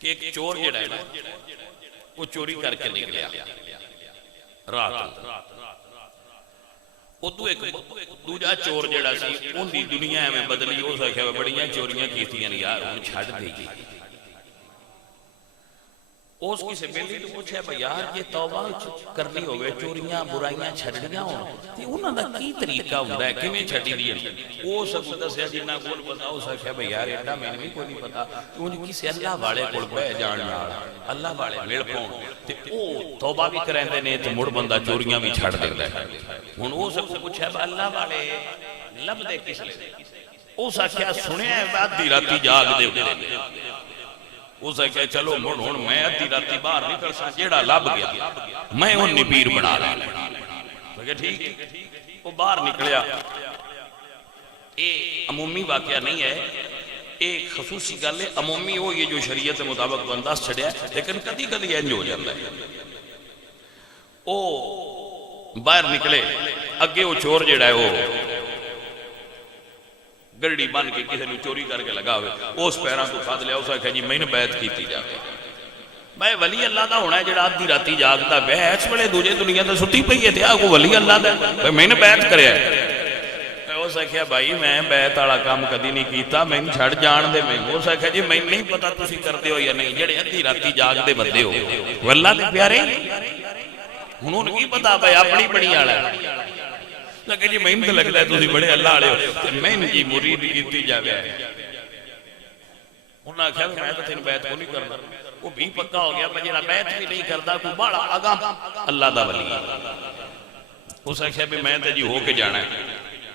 कि एक चोर जिहड़ा है ना वो चोरी करके निकलिया रात उदू एक दूजा चोर जिहड़ा सी उहदी दुनिया एवें बदली। उस आख्या बड़ियां चोरियां कीतियां यार हुण छड्ड देगी। उस किसी बेली तो पूछा भाई यार जे तौबा करनी होवे चोरियां बुराइयां छड्डणियां होण ते उन्हां दा की तरीका हुंदा है किवें छड्डी दी है। वो सब दस्या जिन्ना कोल पता उस आख्या भाई यार एडा मैनूं भी कोई नहीं पता उंज किसी अल्लाह वाले कोल बह जाण नाल अल्लाह वाले मिल पाउण ते ओ तौबा भी करांदे ने ते मुड़ बंदा चोरियां भी छड्ड दिंदा है। हुण उस पूछा अल्लाह वाले लभदे किस ले। उस आख्या सुनिया आधी राती जागदे होंदे। उस आख्या चलो मुड़ हुण मैं अद्धी राती बाहर निकल सा जेड़ा लभ गया मैं उन्नी पीर बना ला। ठीक वो बाहर निकलिया। ये अमूमी वाकया नहीं है एक खसूसी गल है। अमूमी वो ये जो शरीयत के मुताबिक तुहानूं दस छड़िया लेकिन कदी कदी इंज हो जाता है। वो बाहर निकले अगे वो चोर जिहड़ा है वो गरड़ी बन के किसी ने चोरी करके लगा हुए उस पैरों को फद लिया। उस आख्या जी मैंने बैत की जाए मैं वली अल्लाह का होना जो आधी राती जागता बह इस वे दूजे दुनिया तो सुती पई है को वली अल्लाह का मैंने बैत कराया। उस आख्या भाई मैं बैत वाला काम कदी नहीं किया मैंने छड़ जान दे। मैं उस आख्या जी मैंने नहीं पता तुम करते हो या नहीं जेडे अद्धी राती जागते बंदे हो अल्लाह दे प्यारे हुण उन्हें की पता भाई अपनी बनी वाला लगे जी मैंने तो लगता है तुम बड़े अल्लाह वाले हो मैंने जी मुरीद की जाए। उन्हें आख्या मैं तो तेन बैत को नहीं करना। वो भी पक्का हो गया मैं जो बैत भी नहीं करता कोई बड़ा आगा अल्लाह का वली। उस आख्या भी मैं तो जी हो के जाना है।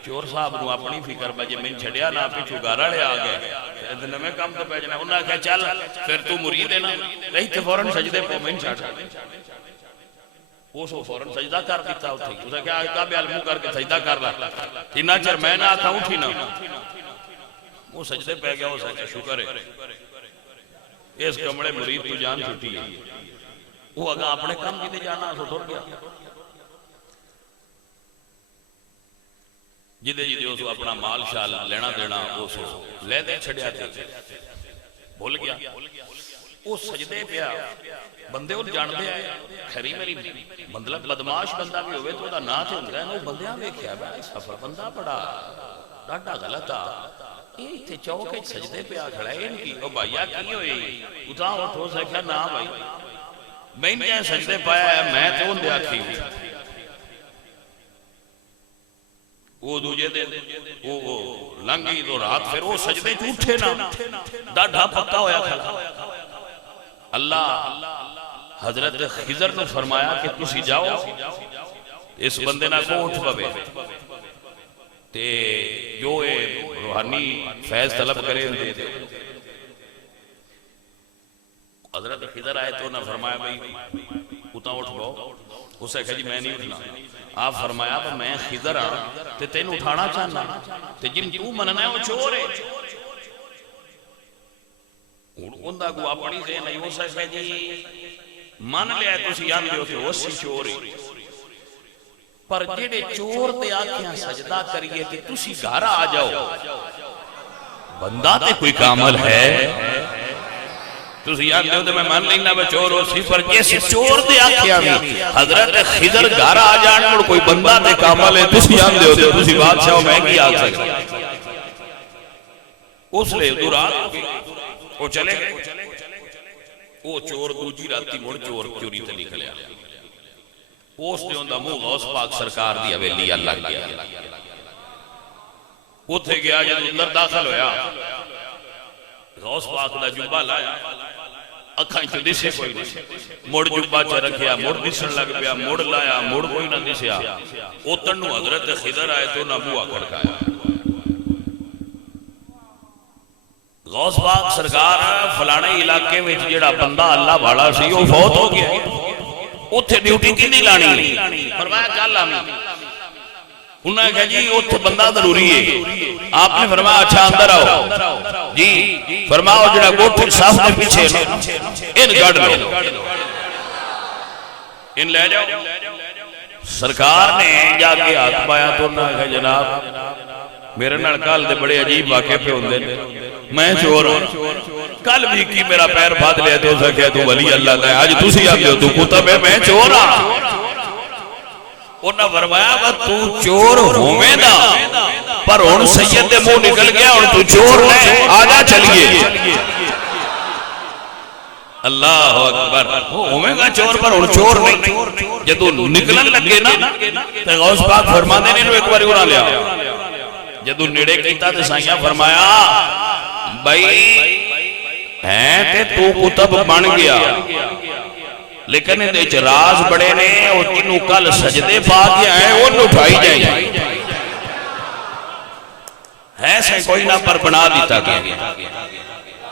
चोर साहब को अपनी फिक्र पै जे मैंने छड़िया ना पिछू घर वाले आ गए नवे काम तो पै जाना। उन्हें आख्या चल फिर तू मुरीद है ना इतने फौरन सजदे पो मैंने छड़ उस फौरन सजदा कर दिता। उसे क्या काबे मुंह करके सजदा कर ला इन्ना चर मैं ना आखा उठी ना वो सजदे पै गया। उस शुक्र है इस कमरे मुरीद तू जान छुट्टी है। वो अगर अपने काम की जाना सो टुर गया जिदे जिदे उस अपना माल शाल लेना देना उस ले दे छड़िया भुल गया। वो सजदे पिया बंदे वो जानते हैं खरी मेरी मतलब बदमाश बंदा भी होवे तो उसका नाम तो होंदा है ना। बंदियां वेख्या सफर बंदा बड़ा डाढा गलत आ ये इत्थे चौक सजदे पिया खड़ा है इनकी ओ भैया की होई उठा उठो सख्या ना भाई मैंने सजदे पाया है मैं तो उन्हें आखी वो दूजे दिन वो लंघी तो रात फिर वो सजदे च उठे ना डाढा पक्का होया खड़ा। अल्लाह हजरत खिजर ने फरमाया कि तुसी जाओ इस बंदे ना को उठ पवे ते जो ये रूहानी फैज तलब करे दे दे। हजरत खिजर आए तो ना फरमाया भाई उता उठ लो। उसे कहा जी मैं नहीं उठना। आप फरमाया मैं खिजर हाँ ते तेन उठाना चाहना ते जिन तू मनना है वो चोर है। उनका को अपनी से नहीं हो सकता जी मन लिया तुसी आंदे हो कि वो सी चोर है पर जेडे चोर ते आखियां सजदा करिए कि तुसी घर आ जाओ बंदा ते कोई कामल है तुसी आंदे हो तो मैं मान लेना मैं चोर हो सी पर जिस चोर ते आखियां भी हजरत खिजर घर आ जान और कोई बंदा ते कामल है तुसी आंदे हो तो तुसी बादशाह मैं की आ सकदा। उसले दुरात वो चले गए। वो चोर दूजी राती मुड़ चोर चोरी ते निकलिया। उस दे उनदा मुंह गौस पाक सरकार दी हवेली अल्लाह गया। उथे गया जब अंदर दाखिल होया गौस पाक दा जुब्बा लाया अखां च दिसे कोई नहीं मुड़ जुब्बा च रखिया मुड़ दिसन लग पिया मुड़ लाया मुड़ कोई ना दिसया। ओतन नु हजरत खिदर आए तो ना बुआ खड़काया। गौस पाक सरकार फलाने इलाके में जेड़ा बंदा अल्लाह वाला सी वो फौत हो गया उथे ड्यूटी किनी लानी फरमाया चल आमी। उन्होंने कहा जी उथे बंदा जरूरी है। आपने फरमाया अच्छा अंदर आओ जी फरमाओ जेड़ा गोठे साफ के पीछे इन गढ़ लो इन ले जाओ। सरकार ने जाके हाथ पाया तो उन्होंने कहा जनाब मेरे नाल कल दे बड़े अजीब वाक़े पे होंदे ने। मैं चोर हां, कल भी की मेरा पैर फाद लिया तो उस आख्या तू वली अल्लाह दा, अज तुसी आखदे हो तू कुतब है, मैं चोर हां। उन्हें फरमाया वा तू चोर होवेगा पर हुण सैयद दे मुंह निकल गया, हुण तू चोर नहीं, आजा चलिए। अल्लाह अकबर, होवेगा चोर पर हुण चोर नहीं। जदों निकलन लगे ना ते गौस पाक फरमांदे ने इन्हू एक बारी उड़ा लिया। जदों नेड़े कीता ते साईं फरमाया भाई है ते तू कुतब बन गया, लेकिन इहदे च राज बड़े ने। और जिन्हों कल सजदे पा के आए उन्होंने उठाई जाए है से कोई ना पर बना दिता गया।